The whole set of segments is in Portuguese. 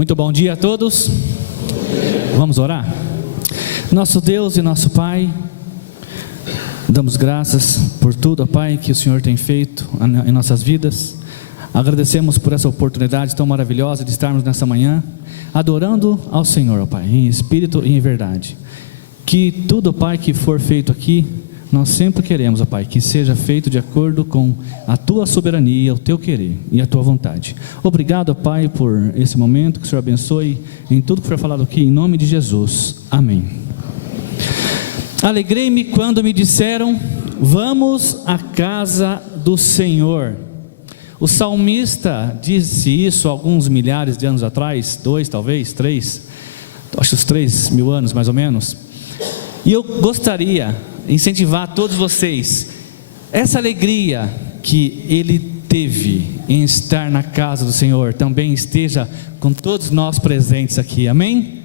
Muito bom dia a todos. Vamos orar? Nosso Deus e nosso Pai, damos graças por tudo, ó Pai, que o Senhor tem feito em nossas vidas. Agradecemos por essa oportunidade tão maravilhosa de estarmos nessa manhã adorando ao Senhor, ó Pai, em espírito e em verdade. Que tudo, ó Pai, que for feito aqui, nós sempre queremos, ó Pai, que seja feito de acordo com a Tua soberania, o Teu querer e a Tua vontade. Obrigado, ó Pai, por esse momento, que o Senhor abençoe em tudo que for falado aqui, em nome de Jesus. Amém. Alegrei-me quando me disseram: vamos à casa do Senhor. O salmista disse isso alguns milhares de anos atrás, 2 talvez, 3, acho que uns 3.000 anos mais ou menos. E eu gostaria de incentivar todos vocês, essa alegria que ele teve em estar na casa do Senhor, também esteja com todos nós presentes aqui, amém?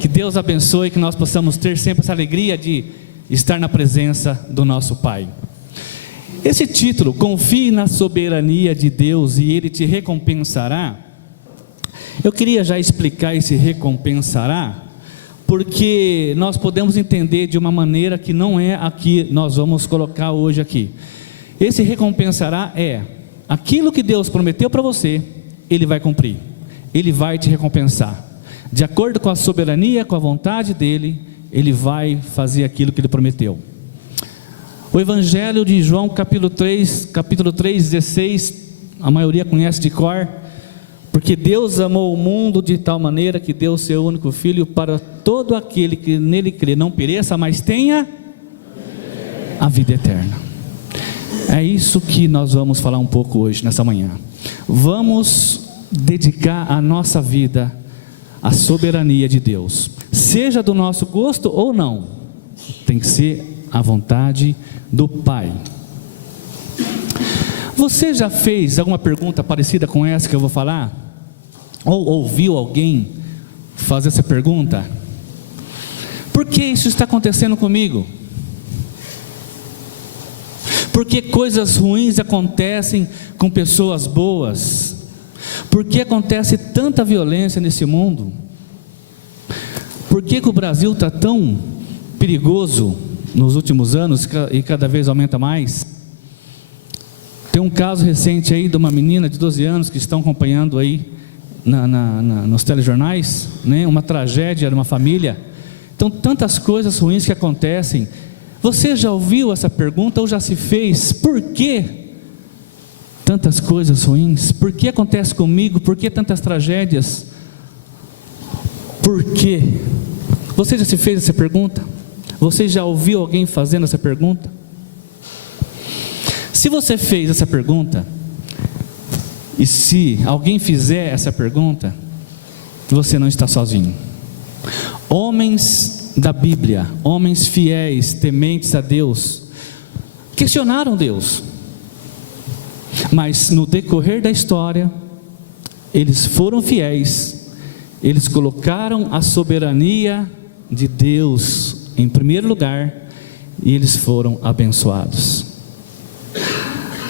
Que Deus abençoe, que nós possamos ter sempre essa alegria de estar na presença do nosso Pai. Esse título, confie na soberania de Deus e Ele te recompensará. Eu queria já explicar esse recompensará, porque nós podemos entender de uma maneira que não é a que nós vamos colocar hoje aqui. Esse recompensará é aquilo que Deus prometeu para você, Ele vai cumprir, Ele vai te recompensar. De acordo com a soberania, com a vontade dEle, Ele vai fazer aquilo que Ele prometeu. O Evangelho de João, capítulo 3, 16, a maioria conhece de cor. Porque Deus amou o mundo de tal maneira que deu o seu único Filho para todo aquele que nele crê, não pereça, mas tenha a vida eterna. É isso que nós vamos falar um pouco hoje, nessa manhã. Vamos dedicar a nossa vida à soberania de Deus, seja do nosso gosto ou não, tem que ser a vontade do Pai. Você já fez alguma pergunta parecida com essa que eu vou falar? Ou ouviu alguém fazer essa pergunta? Por que isso está acontecendo comigo? Por que coisas ruins acontecem com pessoas boas? Por que acontece tanta violência nesse mundo? Por que o Brasil está tão perigoso nos últimos anos e cada vez aumenta mais? Tem um caso recente aí de uma menina de 12 anos que estão acompanhando aí nos telejornais, né? Uma tragédia de uma família. Então, tantas coisas ruins que acontecem. Você já ouviu essa pergunta ou já se fez? Por que tantas coisas ruins? Por que acontece comigo? Por que tantas tragédias? Por quê? Você já se fez essa pergunta? Você já ouviu alguém fazendo essa pergunta? Se você fez essa pergunta, e se alguém fizer essa pergunta, você não está sozinho. Homens da Bíblia, homens fiéis, tementes a Deus, questionaram Deus, mas no decorrer da história, eles foram fiéis, eles colocaram a soberania de Deus em primeiro lugar, e eles foram abençoados.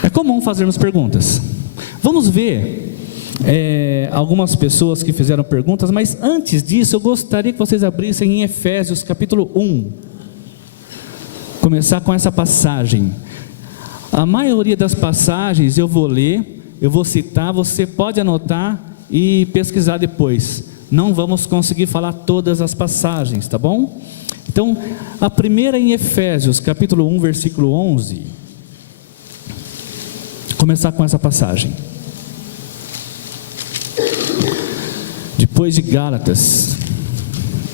É comum fazermos perguntas. Vamos ver algumas pessoas que fizeram perguntas, mas antes disso eu gostaria que vocês abrissem em Efésios capítulo 1. Começar com essa passagem. A maioria das passagens eu vou ler, eu vou citar, você pode anotar e pesquisar depois. Não vamos conseguir falar todas as passagens, tá bom? Então, a primeira em Efésios capítulo 1, versículo 11. Começar com essa passagem. Depois de Gálatas,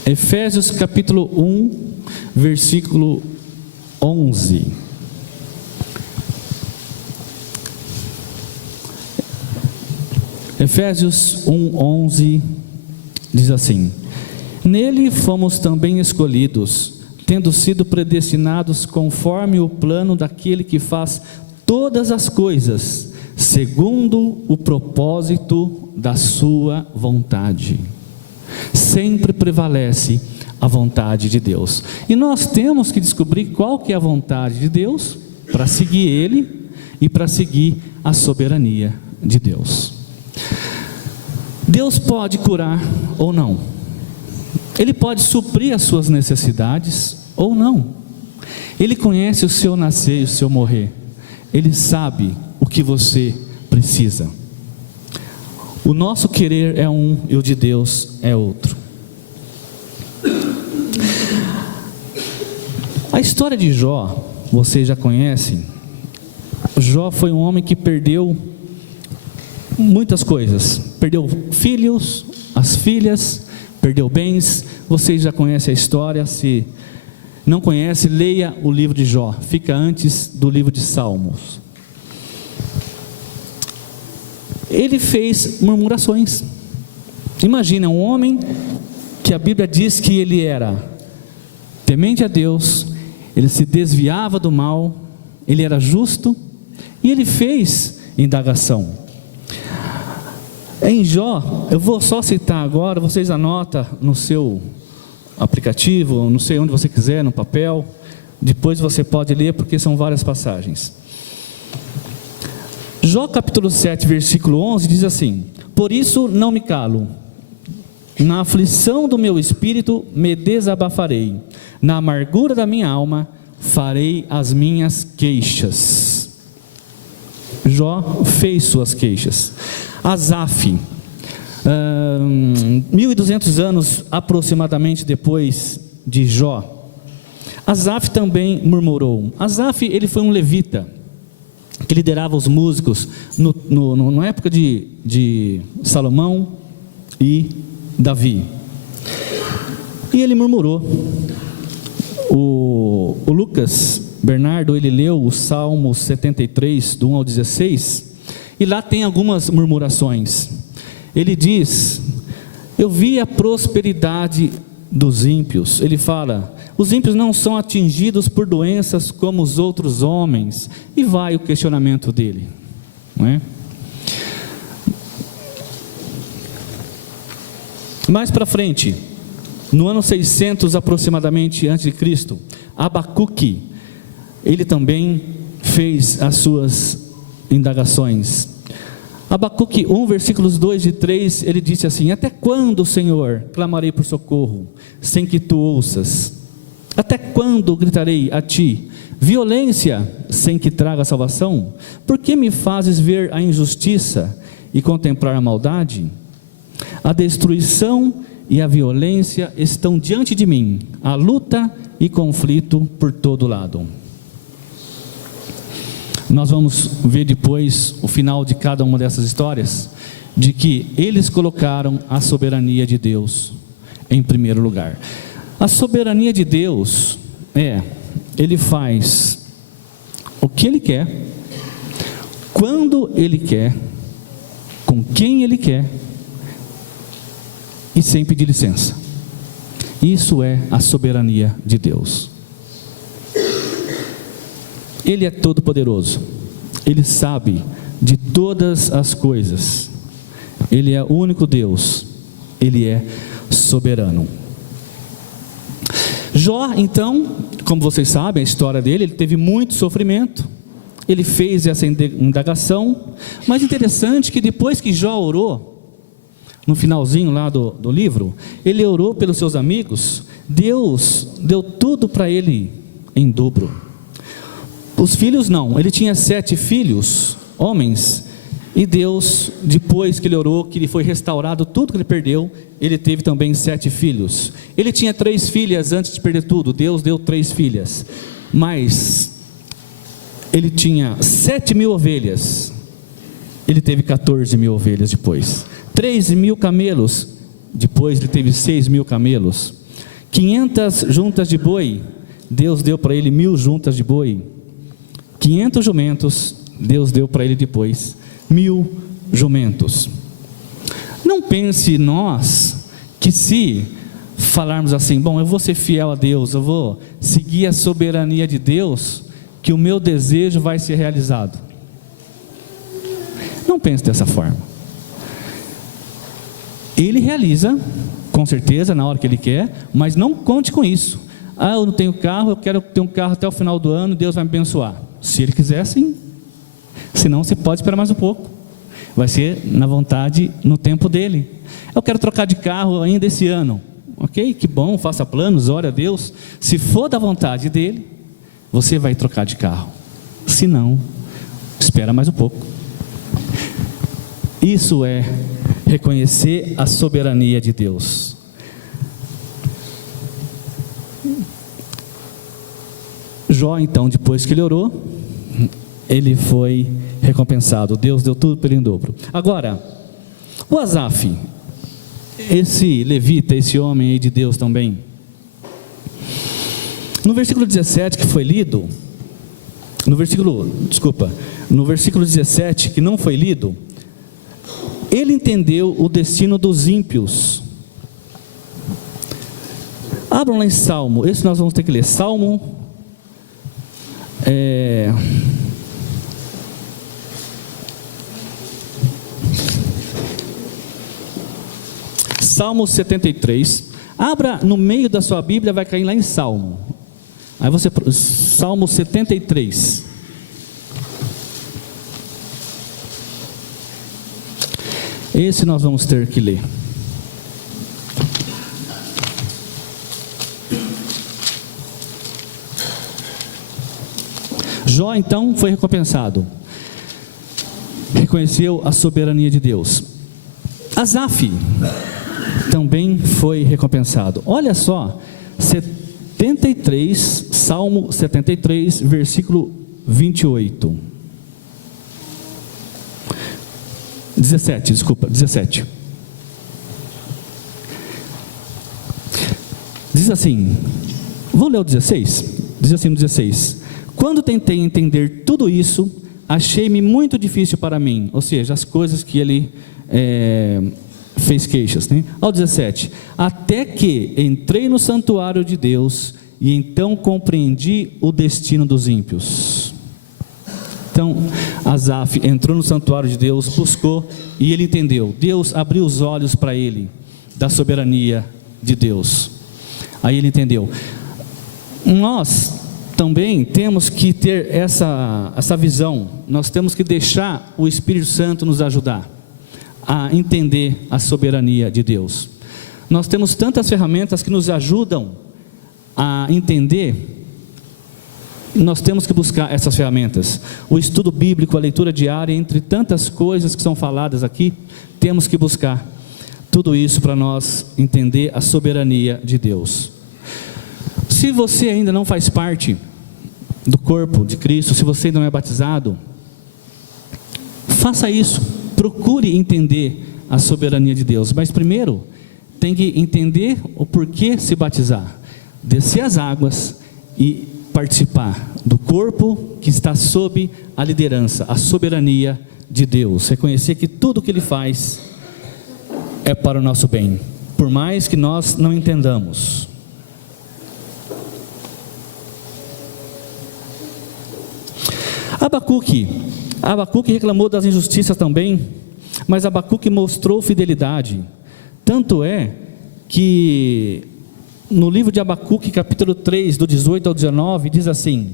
Efésios capítulo 1, versículo 11. Efésios 1, 11 diz assim: nele fomos também escolhidos, tendo sido predestinados conforme o plano daquele que faz todas as coisas, segundo o propósito da sua vontade. Sempre prevalece a vontade de Deus. E nós temos que descobrir qual que é a vontade de Deus, para seguir Ele e para seguir a soberania de Deus. Deus pode curar ou não. Ele pode suprir as suas necessidades ou não. Ele conhece o seu nascer e o seu morrer. Ele sabe o que você precisa. O nosso querer é um e o de Deus é outro. A história de Jó, vocês já conhecem. Jó foi um homem que perdeu muitas coisas. Perdeu filhos, as filhas, perdeu bens. Vocês já conhecem a história. Se não conhece, leia o livro de Jó. Fica antes do livro de Salmos. Ele fez murmurações. Imagina um homem que a Bíblia diz que ele era temente a Deus, ele se desviava do mal, ele era justo, e ele fez indagação. Em Jó, eu vou só citar agora, vocês anotam no seu aplicativo, não sei onde você quiser, no papel, depois você pode ler, porque são várias passagens. Jó capítulo 7, versículo 11, diz assim: por isso não me calo, na aflição do meu espírito me desabafarei, na amargura da minha alma farei as minhas queixas. Jó fez suas queixas. Asaf, 1200 anos aproximadamente depois de Jó, Asaf também murmurou. Asaf, ele foi um levita, que liderava os músicos na época de Salomão e Davi. E ele murmurou. O Lucas Bernardo, ele leu o Salmo 73, do 1 ao 16, e lá tem algumas murmurações. Ele diz: eu vi a prosperidade dos ímpios. Ele fala: os ímpios não são atingidos por doenças como os outros homens. E vai o questionamento dele, não é? Mais para frente, no ano 600 aproximadamente antes de Cristo, Abacuque, ele também fez as suas indagações. Abacuque 1, versículos 2 e 3, ele disse assim: até quando, Senhor, clamarei por socorro, sem que tu ouças? Até quando gritarei a ti violência, sem que traga salvação? Por que me fazes ver a injustiça e contemplar a maldade? A destruição e a violência estão diante de mim, a luta e conflito por todo lado. Nós vamos ver depois o final de cada uma dessas histórias, de que eles colocaram a soberania de Deus em primeiro lugar. A soberania de Deus Ele faz o que Ele quer, quando Ele quer, com quem Ele quer, e sem pedir licença. Isso é a soberania de Deus. Ele é todo poderoso, Ele sabe de todas as coisas, Ele é o único Deus, Ele é soberano. Jó, então, como vocês sabem a história dele, ele teve muito sofrimento, ele fez essa indagação, mas interessante que depois que Jó orou, no finalzinho lá do livro, ele orou pelos seus amigos, Deus deu tudo para ele em dobro. Os filhos não, ele tinha 7 filhos, homens, e Deus, depois que ele orou, que ele foi restaurado tudo que ele perdeu, ele teve também 7 filhos. Ele tinha 3 filhas antes de perder tudo, Deus deu 3 filhas, mas ele tinha 7.000 ovelhas, ele teve 14.000 ovelhas depois. 3.000 camelos, depois ele teve 6.000 camelos. 500 juntas de boi, Deus deu para ele 1.000 juntas de boi. 500 jumentos, Deus deu para ele depois 1.000 jumentos. Não pense nós que se falarmos assim, bom, eu vou ser fiel a Deus, eu vou seguir a soberania de Deus, que o meu desejo vai ser realizado. Não pense dessa forma. Ele realiza, com certeza, na hora que Ele quer, mas não conte com isso. Ah, eu não tenho carro, eu quero ter um carro até o final do ano, Deus vai me abençoar. Se Ele quiser, sim. Senão, você pode esperar mais um pouco. Vai ser na vontade, no tempo dele. Eu quero trocar de carro ainda esse ano. Ok? Que bom, faça planos, ore a Deus. Se for da vontade dele, você vai trocar de carro. Se não, espera mais um pouco. Isso é reconhecer a soberania de Deus. Jó, então, depois que ele orou, ele foi recompensado. Deus deu tudo para ele em dobro. Agora, o Asaf, esse levita, esse homem aí de Deus também, no versículo 17 que foi lido, no versículo 17 que não foi lido, ele entendeu o destino dos ímpios. Abram lá em Salmo, esse nós vamos ter que ler, Salmo Salmo 73, abra no meio da sua Bíblia, vai cair lá em Salmo, aí você, Salmo 73, esse nós vamos ter que ler. Jó então foi recompensado, reconheceu a soberania de Deus. Asaf também foi recompensado. Olha só, 73, Salmo 73, versículo 17. Diz assim, vou ler o 16? Diz assim no 16: quando tentei entender tudo isso, achei-me muito difícil para mim. Ou seja, as coisas que ele fez queixas, né? Ao 17: até que entrei no santuário de Deus, e então compreendi o destino dos ímpios. Então, Asaf entrou no santuário de Deus, buscou, e ele entendeu. Deus abriu os olhos para ele, da soberania de Deus. Aí ele entendeu. Nós também temos que ter essa visão. Nós temos que deixar o Espírito Santo nos ajudar a entender a soberania de Deus. Nós temos tantas ferramentas que nos ajudam a entender. Nós temos que buscar essas ferramentas. O estudo bíblico, a leitura diária, entre tantas coisas que são faladas aqui, temos que buscar tudo isso para nós entender a soberania de Deus. Se você ainda não faz parte do corpo de Cristo, se você ainda não é batizado, faça isso, procure entender a soberania de Deus, mas primeiro tem que entender o porquê se batizar, descer as águas e participar do corpo que está sob a liderança, a soberania de Deus, reconhecer que tudo que Ele faz é para o nosso bem, por mais que nós não entendamos. Abacuque reclamou das injustiças também, mas Abacuque mostrou fidelidade. Tanto é que no livro de Abacuque, capítulo 3, do 18 ao 19, diz assim: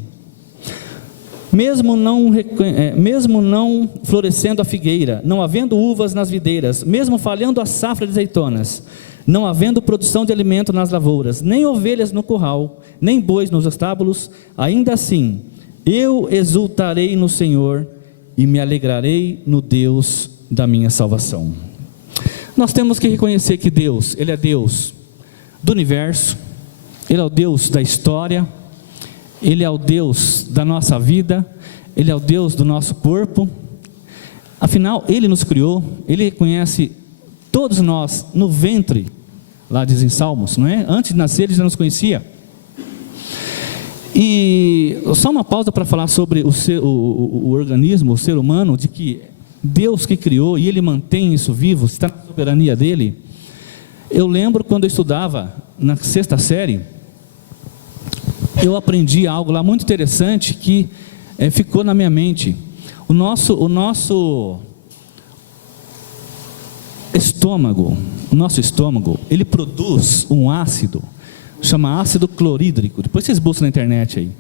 mesmo não florescendo a figueira, não havendo uvas nas videiras, mesmo falhando a safra de azeitonas, não havendo produção de alimento nas lavouras, nem ovelhas no curral, nem bois nos estábulos, ainda assim eu exultarei no Senhor e me alegrarei no Deus da minha salvação. Nós temos que reconhecer que Deus, Ele é Deus do universo, Ele é o Deus da história, Ele é o Deus da nossa vida, Ele é o Deus do nosso corpo. Afinal, Ele nos criou, Ele reconhece todos nós no ventre, lá diz em Salmos, não é? Antes de nascer Ele já nos conhecia. E só uma pausa para falar sobre o organismo, o ser humano, de que Deus que criou e Ele mantém isso vivo, está na soberania dEle. Eu lembro quando eu estudava na 6ª série, eu aprendi algo lá muito interessante que ficou na minha mente. O nosso estômago, ele produz um ácido, chama ácido clorídrico. Depois vocês buscam na internet aí.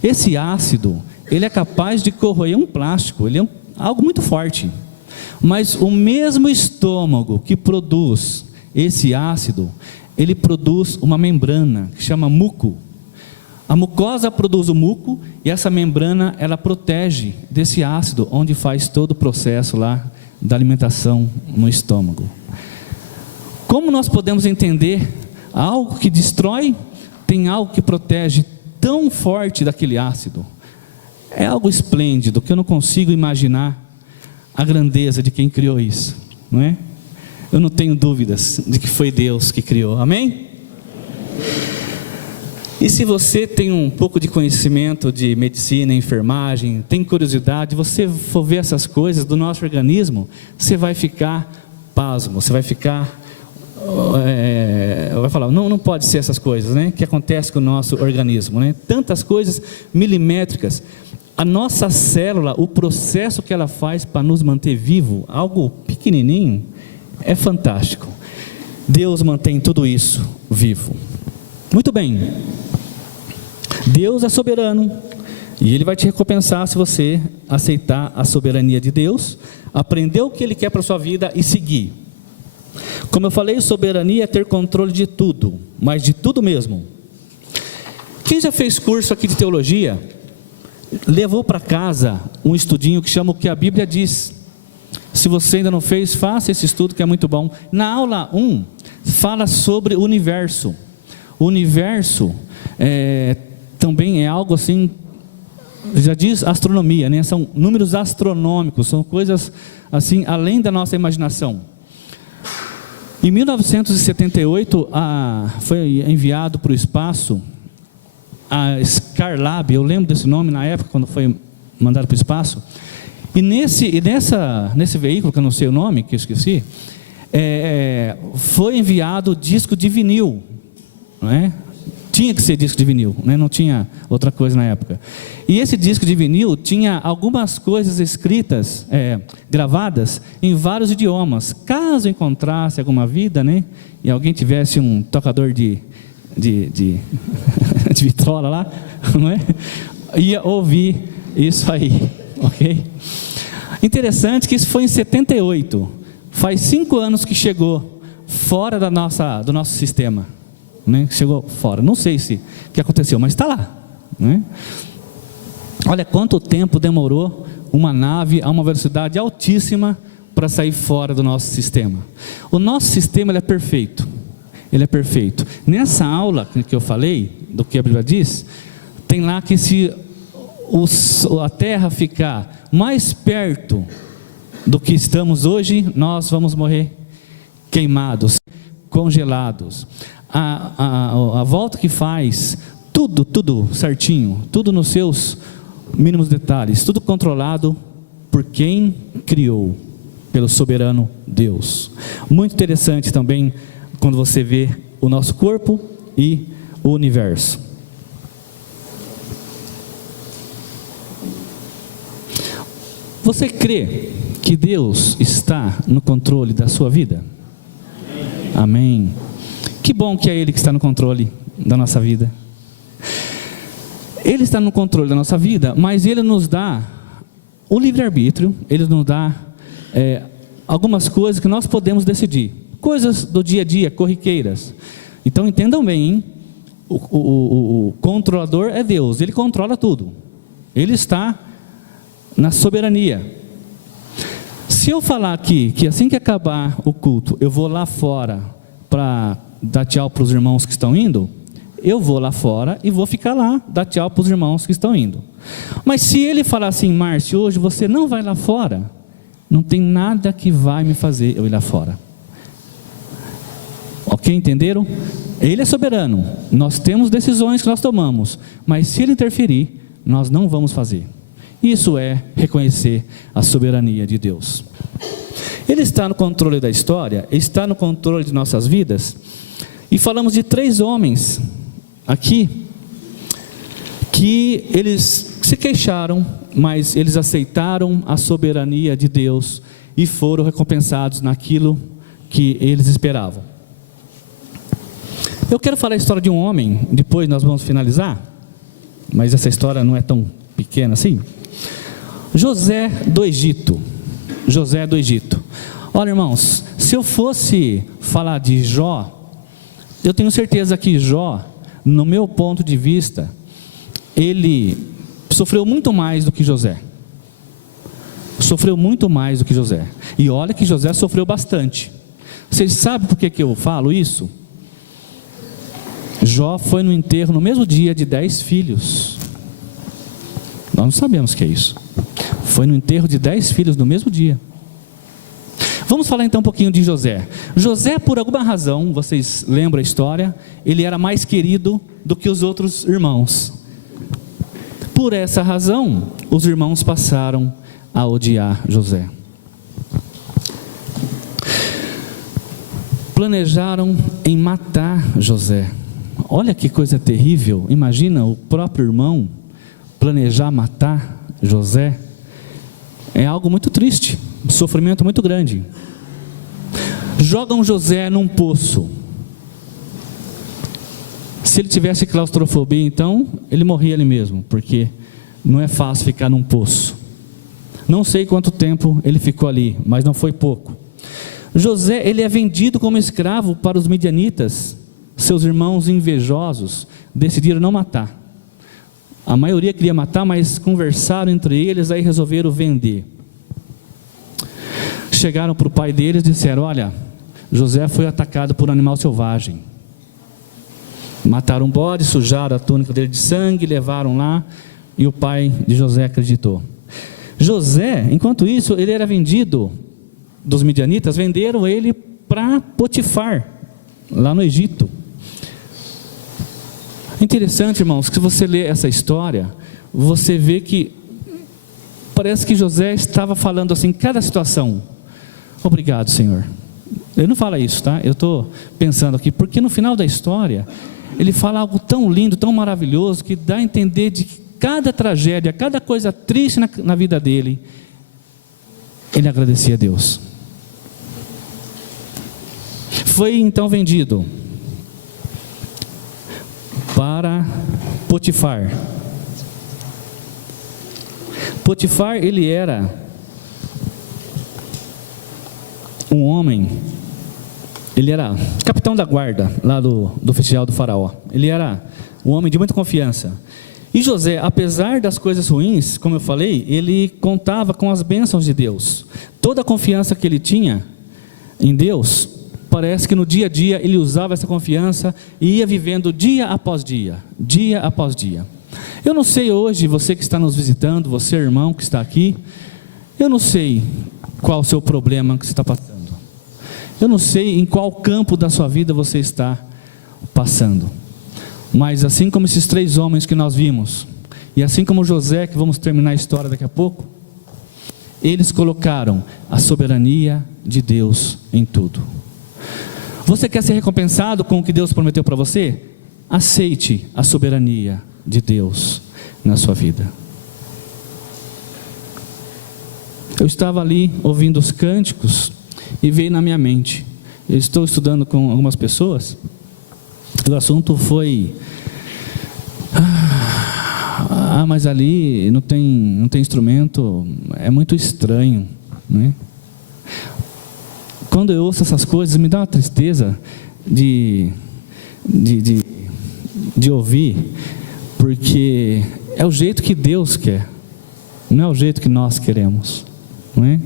Esse ácido, ele é capaz de corroer um plástico, ele é algo muito forte. Mas o mesmo estômago que produz esse ácido, ele produz uma membrana que chama muco. A mucosa produz o muco e essa membrana ela protege desse ácido, onde faz todo o processo lá da alimentação no estômago. Como nós podemos entender algo que destrói, tem algo que protege tão forte daquele ácido? É algo esplêndido que eu não consigo imaginar a grandeza de quem criou isso, não é? Eu não tenho dúvidas de que foi Deus que criou, amém? E se você tem um pouco de conhecimento de medicina, enfermagem, tem curiosidade, você for ver essas coisas do nosso organismo, você vai ficar pasmo, você vai ficar, vai falar, não pode ser essas coisas, né? Que acontece com o nosso organismo, né? Tantas coisas milimétricas. A nossa célula, o processo que ela faz para nos manter vivo, algo pequenininho, é fantástico. Deus mantém tudo isso vivo. Muito bem. Deus é soberano e Ele vai te recompensar se você aceitar a soberania de Deus, aprender o que Ele quer para a sua vida e seguir. Como eu falei, soberania é ter controle de tudo, mas de tudo mesmo. Quem já fez curso aqui de teologia, levou para casa um estudinho que chama O que a Bíblia diz. Se você ainda não fez, faça esse estudo que é muito bom. Na aula 1, fala sobre o universo. O universo também é algo assim, já diz astronomia, né? São números astronômicos, são coisas assim, além da nossa imaginação. Em 1978, foi enviado para o espaço a Skylab, eu lembro desse nome na época, quando foi mandado para o espaço, e nesse veículo, que eu não sei o nome, que eu esqueci, foi enviado disco de vinil, não é? Tinha que ser disco de vinil, né? Não tinha outra coisa na época. E esse disco de vinil tinha algumas coisas escritas, gravadas em vários idiomas. Caso encontrasse alguma vida, né? E alguém tivesse um tocador de vitrola lá, não é? Ia ouvir isso aí, ok? Interessante que isso foi em 78. Faz 5 anos que chegou fora do nosso sistema. Né? Chegou fora, não sei o que aconteceu, mas está lá, né? Olha quanto tempo demorou uma nave a uma velocidade altíssima para sair fora do nosso sistema. O nosso sistema ele é perfeito, nessa aula que eu falei, do que a Bíblia diz, tem lá que se a Terra ficar mais perto do que estamos hoje, nós vamos morrer queimados, congelados. A volta que faz, tudo certinho, tudo nos seus mínimos detalhes, tudo controlado por quem criou, pelo soberano Deus. Muito interessante também quando você vê o nosso corpo e o universo. Você crê que Deus está no controle da sua vida? Amém. Que bom que é Ele que está no controle da nossa vida. Ele está no controle da nossa vida, mas Ele nos dá o livre-arbítrio, Ele nos dá algumas coisas que nós podemos decidir. Coisas do dia a dia, corriqueiras. Então entendam bem, hein? O controlador é Deus, Ele controla tudo. Ele está na soberania. Se eu falar aqui que assim que acabar o culto, eu vou lá fora para dar tchau para os irmãos que estão indo, eu vou lá fora e vou ficar lá, dar tchau para os irmãos que estão indo. Mas se ele falar assim, Márcio, hoje você não vai lá fora, não tem nada que vai me fazer eu ir lá fora. Ok, entenderam? Ele é soberano, nós temos decisões que nós tomamos, mas se ele interferir, nós não vamos fazer. Isso é reconhecer a soberania de Deus. Ele está no controle da história, está no controle de nossas vidas. E falamos de 3 homens aqui, que eles se queixaram, mas eles aceitaram a soberania de Deus e foram recompensados naquilo que eles esperavam. Eu quero falar a história de um homem, depois nós vamos finalizar, mas essa história não é tão pequena assim. José do Egito. José do Egito. Olha, irmãos, se eu fosse falar de Jó, eu tenho certeza que Jó, no meu ponto de vista, ele sofreu muito mais do que José. Sofreu muito mais do que José. E olha que José sofreu bastante. Vocês sabem por que eu falo isso? Jó foi no enterro no mesmo dia de 10 filhos. Nós não sabemos o que é isso. Foi no enterro de 10 filhos no mesmo dia. Vamos falar então um pouquinho de José. José, por alguma razão, vocês lembram a história, ele era mais querido do que os outros irmãos. Por essa razão, os irmãos passaram a odiar José. Planejaram em matar José. Olha que coisa terrível. Imagina o próprio irmão planejar matar José. É algo muito triste, um sofrimento muito grande. Jogam José num poço. Se ele tivesse claustrofobia, então ele morria ali mesmo, porque não é fácil ficar num poço. Não sei quanto tempo ele ficou ali, mas não foi pouco. José, ele é vendido como escravo para os midianitas. Seus irmãos invejosos decidiram não matar. A maioria queria matar, mas conversaram entre eles, aí resolveram vender. Chegaram para o pai deles e disseram: olha, José foi atacado por um animal selvagem. Mataram um bode, sujaram a túnica dele de sangue, levaram lá, e o pai de José acreditou. José, enquanto isso, ele era vendido dos midianitas, venderam ele para Potifar, lá no Egito. Interessante, irmãos, que se você lê essa história, você vê que parece que José estava falando assim, cada situação: obrigado, Senhor. Ele não fala isso, tá? Eu estou pensando aqui, porque no final da história, ele fala algo tão lindo, tão maravilhoso, que dá a entender de que cada tragédia, cada coisa triste na vida dele, ele agradecia a Deus. Foi então vendido para Potifar. Potifar, ele era um homem, ele era capitão da guarda lá do oficial do faraó. Ele era um homem de muita confiança. E José, apesar das coisas ruins, como eu falei, ele contava com as bênçãos de Deus. Toda a confiança que ele tinha em Deus, parece que no dia a dia ele usava essa confiança e ia vivendo dia após dia, dia após dia. Eu não sei hoje, você que está nos visitando, você irmão que está aqui, eu não sei qual o seu problema que você está passando. Eu não sei em qual campo da sua vida você está passando. Mas assim como esses 3 homens que nós vimos, e assim como José, que vamos terminar a história daqui a pouco, eles colocaram a soberania de Deus em tudo. Você quer ser recompensado com o que Deus prometeu para você? Aceite a soberania de Deus na sua vida. Eu estava ali ouvindo os cânticos e veio na minha mente. Eu estou estudando com algumas pessoas. O assunto foi: mas ali não tem instrumento, é muito estranho, né? Quando eu ouço essas coisas, me dá uma tristeza de ouvir, porque é o jeito que Deus quer, não é o jeito que nós queremos, não é?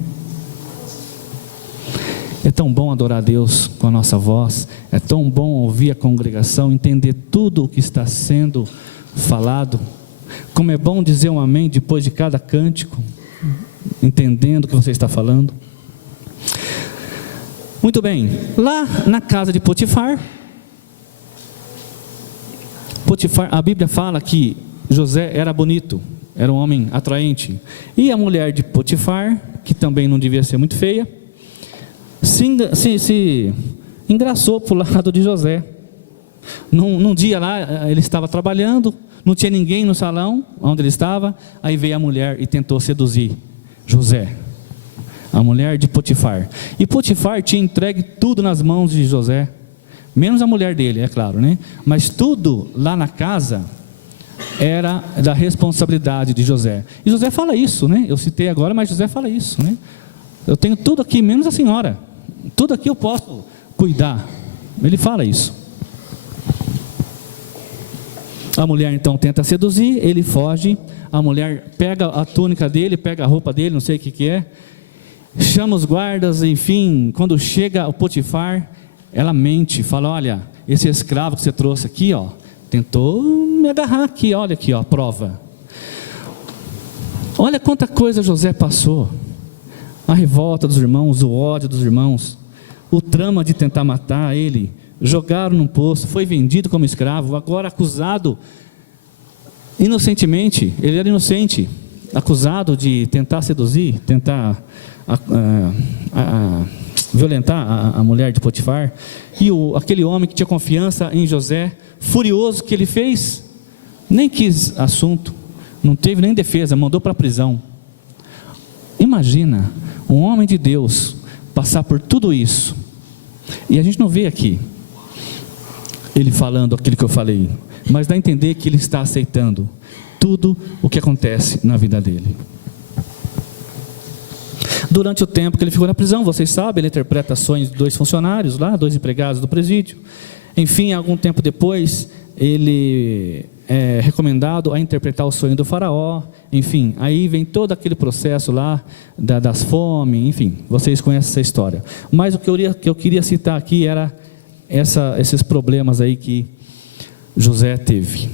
É tão bom adorar a Deus com a nossa voz, é tão bom ouvir a congregação, entender tudo o que está sendo falado, como é bom dizer um amém depois de cada cântico, entendendo o que você está falando. Muito bem, lá na casa de Potifar, a Bíblia fala que José era bonito, era um homem atraente, e a mulher de Potifar, que também não devia ser muito feia, se engraçou para o lado de José. Num dia lá, ele estava trabalhando, não tinha ninguém no salão onde ele estava, aí veio a mulher e tentou seduzir José, a mulher de Potifar. E Potifar tinha entregue tudo nas mãos de José, menos a mulher dele, é claro, né? Mas tudo lá na casa era da responsabilidade de José. E José fala isso, né? Eu citei agora, mas José fala isso, né? eu tenho tudo aqui, menos a senhora, tudo aqui eu posso cuidar. Ele fala isso. A mulher então tenta seduzir, ele foge, a mulher pega a túnica dele, pega a roupa dele, não sei o que é, chama os guardas, enfim, quando chega o Potifar, ela mente, fala, olha, esse escravo que você trouxe aqui, ó, tentou me agarrar aqui, olha aqui, ó, a prova. Olha quanta coisa José passou, a revolta dos irmãos, o ódio dos irmãos, o trama de tentar matar ele, jogaram num poço, foi vendido como escravo, agora acusado inocentemente, ele era inocente, acusado de tentar seduzir, tentar violentar a mulher de Potifar, e aquele homem que tinha confiança em José, furioso que ele fez, nem quis assunto, não teve nem defesa, mandou para a prisão. Imagina, um homem de Deus passar por tudo isso, e a gente não vê aqui ele falando aquilo que eu falei, mas dá a entender que ele está aceitando tudo o que acontece na vida dele. Durante o tempo que ele ficou na prisão, vocês sabem, ele interpreta sonhos de 2 funcionários lá, 2 empregados do presídio. Enfim, algum tempo depois, ele é recomendado a interpretar o sonho do faraó. Enfim, aí vem todo aquele processo lá das fomes, enfim, vocês conhecem essa história. Mas o que eu queria citar aqui era esses problemas aí que José teve.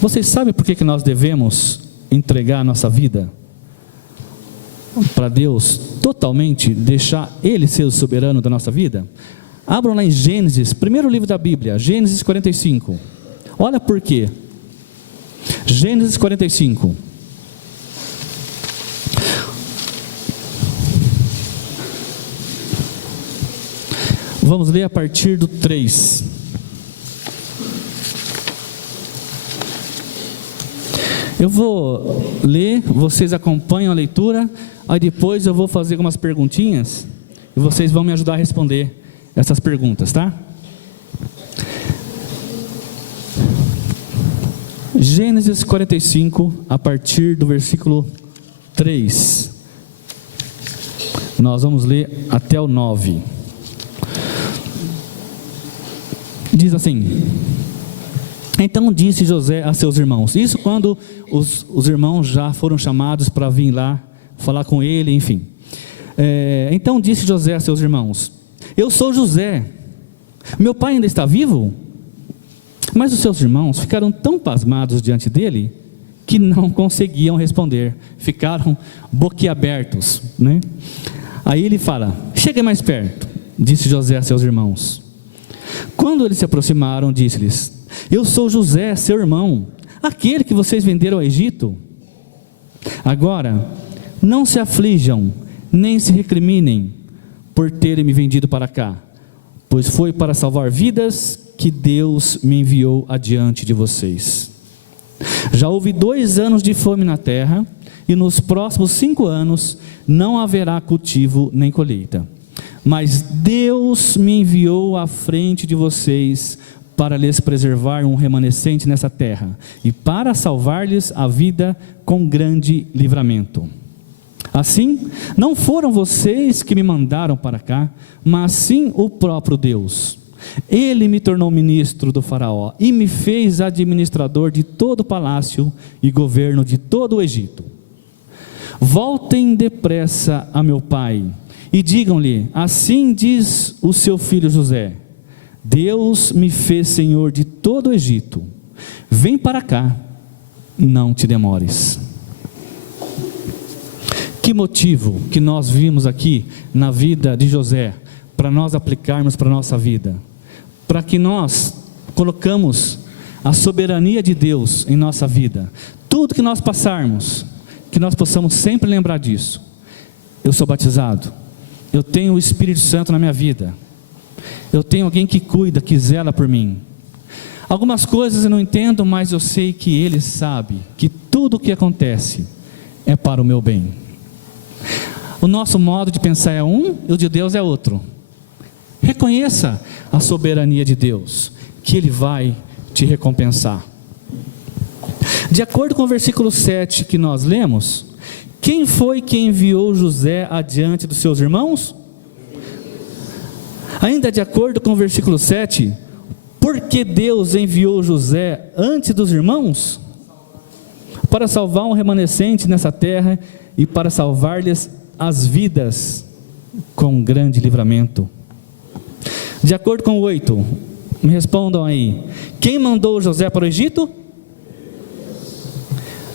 Vocês sabem por que nós devemos entregar a nossa vida para Deus totalmente, deixar Ele ser o soberano da nossa vida? Abram lá em Gênesis, primeiro livro da Bíblia, Gênesis 45. Olha por quê. Gênesis 45. Vamos ler a partir do 3. Eu vou ler, vocês acompanham a leitura, aí depois eu vou fazer algumas perguntinhas e vocês vão me ajudar a responder essas perguntas, tá? Gênesis 45, a partir do versículo 3. Nós vamos ler até o 9. Diz assim: então disse José a seus irmãos, isso quando os irmãos já foram chamados para vir lá falar com ele, enfim. Então disse José a seus irmãos: eu sou José, meu pai ainda está vivo? Mas os seus irmãos ficaram tão pasmados diante dele, que não conseguiam responder, ficaram boquiabertos, né? Aí ele fala: chegue mais perto, disse José a seus irmãos. Quando eles se aproximaram, disse-lhes: eu sou José, seu irmão, aquele que vocês venderam ao Egito. Agora, não se aflijam, nem se recriminem por terem me vendido para cá, pois foi para salvar vidas que Deus me enviou adiante de vocês. Já houve 2 anos de fome na terra, e nos próximos 5 anos não haverá cultivo nem colheita. Mas Deus me enviou à frente de vocês para lhes preservar um remanescente nessa terra e para salvar-lhes a vida com grande livramento. Assim, não foram vocês que me mandaram para cá, mas sim o próprio Deus. Ele me tornou ministro do faraó e me fez administrador de todo o palácio e governo de todo o Egito. Voltem depressa a meu pai e digam-lhe: assim diz o seu filho José: Deus me fez senhor de todo o Egito. Vem para cá, não te demores. Que motivo que nós vimos aqui na vida de José, para nós aplicarmos para a nossa vida, para que nós colocamos a soberania de Deus em nossa vida. Tudo que nós passarmos, que nós possamos sempre lembrar disso. Eu sou batizado, eu tenho o Espírito Santo na minha vida, eu tenho alguém que cuida, que zela por mim. Algumas coisas eu não entendo, mas eu sei que Ele sabe que tudo o que acontece é para o meu bem. O nosso modo de pensar é um, e o de Deus é outro. Reconheça a soberania de Deus, que Ele vai te recompensar. De acordo com o versículo 7 que nós lemos, Quem foi que enviou José adiante dos seus irmãos? Ainda de acordo com o versículo 7, por que Deus enviou José antes dos irmãos? Para salvar um remanescente nessa terra e para salvar-lhes as vidas com grande livramento. De acordo com o 8, me respondam aí, quem mandou José para o Egito?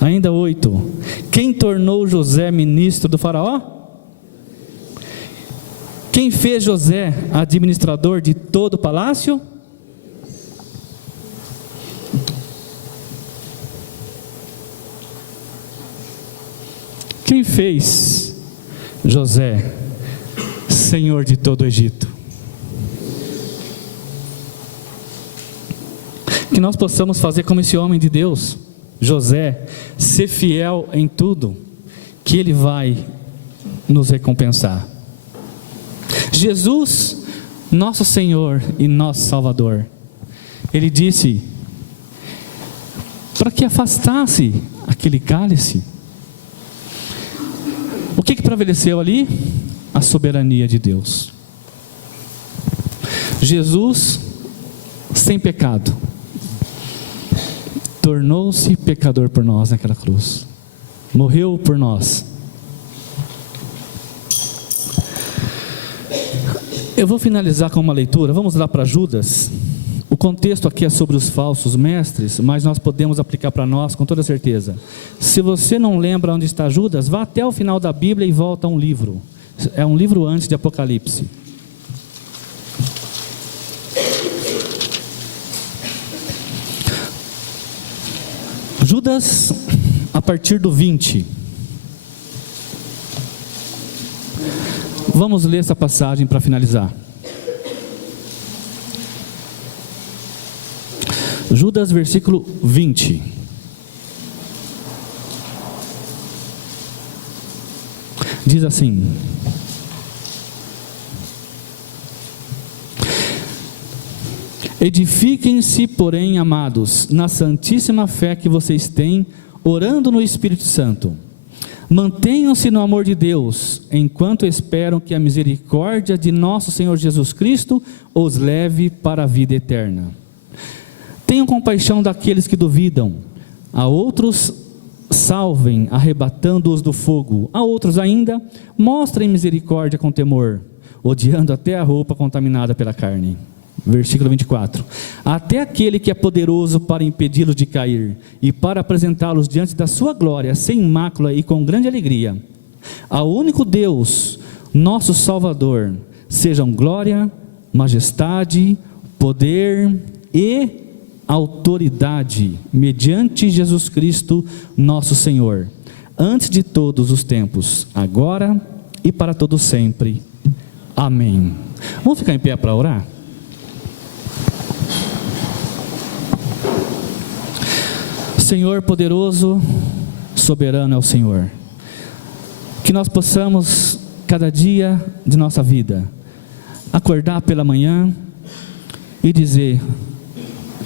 Ainda 8, quem tornou José ministro do faraó? Quem fez José administrador de todo o palácio? Quem fez José senhor de todo o Egito? Que nós possamos fazer como esse homem de Deus, José, ser fiel em tudo, que Ele vai nos recompensar. Jesus, nosso Senhor e nosso Salvador, Ele disse para que afastasse aquele cálice. O que prevaleceu ali? A soberania de Deus. Jesus, sem pecado, tornou-se pecador por nós naquela cruz, morreu por nós. Eu vou finalizar com uma leitura, vamos lá para Judas. O contexto aqui é sobre os falsos mestres, mas nós podemos aplicar para nós com toda certeza. Se você não lembra onde está Judas, vá até o final da Bíblia e volta a um livro. É um livro antes de Apocalipse. Judas, a partir do 20. Vamos ler essa passagem para finalizar. Judas, versículo 20. Diz assim: edifiquem-se, porém, amados, na santíssima fé que vocês têm, orando no Espírito Santo. Mantenham-se no amor de Deus, enquanto esperam que a misericórdia de nosso Senhor Jesus Cristo os leve para a vida eterna. Tenham compaixão daqueles que duvidam, a outros salvem, arrebatando-os do fogo, a outros ainda mostrem misericórdia com temor, odiando até a roupa contaminada pela carne. Versículo 24, até aquele que é poderoso para impedi-los de cair, e para apresentá-los diante da sua glória, sem mácula e com grande alegria. Ao único Deus, nosso Salvador, sejam glória, majestade, poder e autoridade, mediante Jesus Cristo, nosso Senhor, antes de todos os tempos, agora e para todo sempre. Amém. Vamos ficar em pé para orar? Senhor poderoso, soberano é o Senhor. Que nós possamos, cada dia de nossa vida, acordar pela manhã e dizer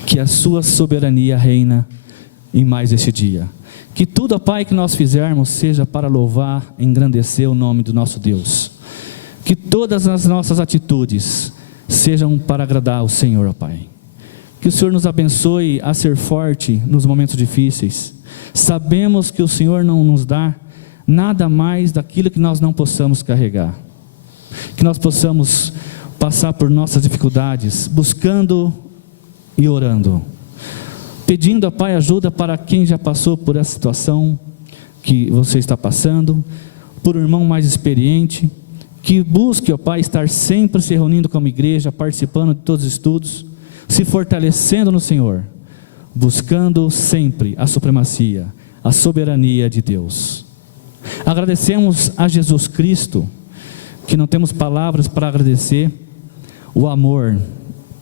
que a sua soberania reina em mais este dia. Que tudo, ó Pai, que nós fizermos seja para louvar, engrandecer o nome do nosso Deus. Que todas as nossas atitudes sejam para agradar ao Senhor, ó Pai. Que o Senhor nos abençoe a ser forte nos momentos difíceis. Sabemos que o Senhor não nos dá nada mais daquilo que nós não possamos carregar. Que nós possamos passar por nossas dificuldades, buscando e orando, pedindo a Pai ajuda para quem já passou por essa situação que você está passando, por um irmão mais experiente, que busque, ó Pai, estar sempre se reunindo como igreja, participando de todos os estudos, se fortalecendo no Senhor, buscando sempre a supremacia, a soberania de Deus. Agradecemos a Jesus Cristo, que não temos palavras para agradecer, o amor,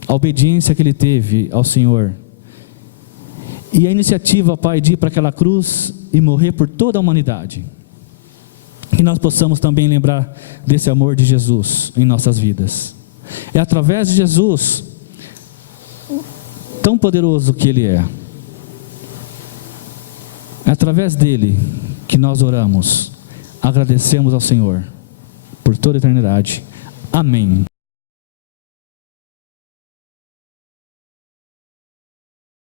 a obediência que Ele teve ao Senhor, e a iniciativa, Pai, de ir para aquela cruz e morrer por toda a humanidade. Que nós possamos também lembrar desse amor de Jesus em nossas vidas. É através de Jesus, tão poderoso que Ele é através dele que nós oramos, agradecemos ao Senhor por toda a eternidade. Amém.